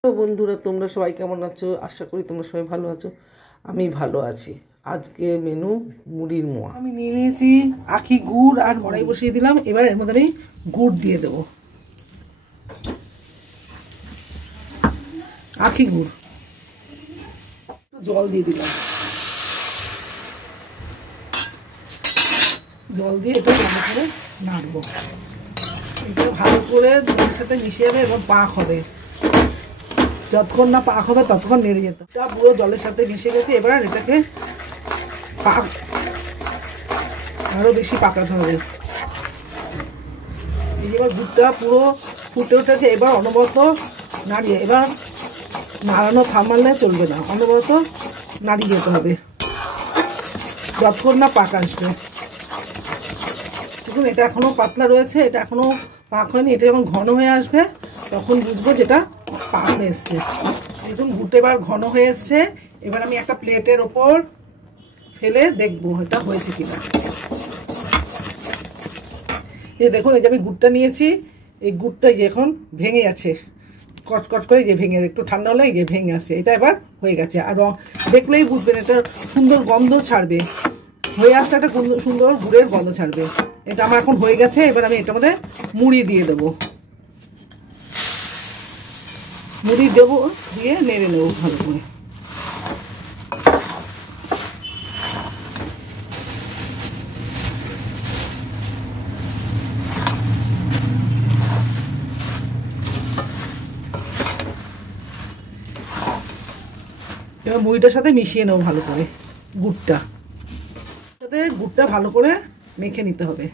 Hello বন্ধুরা, তোমরা সবাই কেমন আছো? আশা করি তোমরা সবাই ভালো আছো। আমি ভালো আছি। আজকে মেনু মুড়ির মোয়া। আমি নিয়ে নিয়েছি আখি গুড় আর কড়াই বসিয়ে দিলাম। এবার এর মধ্যে আমি গুড় দিয়ে দেবো, আখি গুড়। জল দিয়ে দিলাম, জল দিয়ে এটা ভালো করে নাড়বো। এটা ভালো করে দুধের সাথে মিশিয়ে যাবে এবং পাক হবে। যতক্ষণ না পাক হবে ততক্ষণ নেড়ে যেত। এটা পুরো জলের সাথে মিশে গেছে। এবার এটাকে পাক আরো বেশি পাকাতে হবে। এবার দুধটা পুরো ফুটে উঠেছে। এবার অনবরত নাড়িয়ে, এবার নাড়ানো থামালে চলবে না, অনবরত নাড়িয়ে যেতে হবে যতক্ষণ না পাক আসবে। দেখুন এটা এখনো পাতলা রয়েছে, এটা এখনো পাক হয়নি। এটা যখন ঘন হয়ে আসবে তখন বুঝবো যেটা পাক হয়ে এসছে। দেখুন গুড়টা এবার ঘন হয়ে এসছে। এবার আমি একটা প্লেটের ওপর ফেলে দেখবো এটা হয়েছে কিনা। এই দেখুন, এই যে আমি গুড়টা নিয়েছি, এই গুড়টা এখন ভেঙে যাচ্ছে, কচকচ করে যে ভেঙে, একটু ঠান্ডা হলে যে ভেঙে আসছে। এটা এবার হয়ে গেছে। আর দেখলেই বুঝবেন এটা সুন্দর গন্ধ ছাড়বে, হয়ে আসলে একটা সুন্দর গুড়ের গন্ধ ছাড়বে। এটা আমার এখন হয়ে গেছে। এবার আমি এটার মধ্যে মুড়ি দিয়ে দেবো, মুড়ি দেবো, দিয়ে নেড়ে নেবো ভালো করে। এবার মুড়িটার সাথে মিশিয়ে নেবো ভালো করে। গুড়টা ভালো করে মেখে নিতে হবে।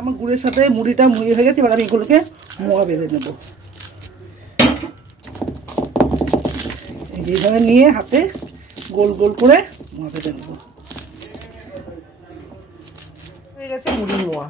আমার গুড়ের সাথে মুড়িটা মুড়ি হয়ে গেছে। এবার আমি এগুলোকে মোয়া বেঁধে নেবো। এইভাবে নিয়ে হাতে গোল গোল করে মোয়া বেঁধে নেবো। হয়ে গেছে মুড়ির মোয়া।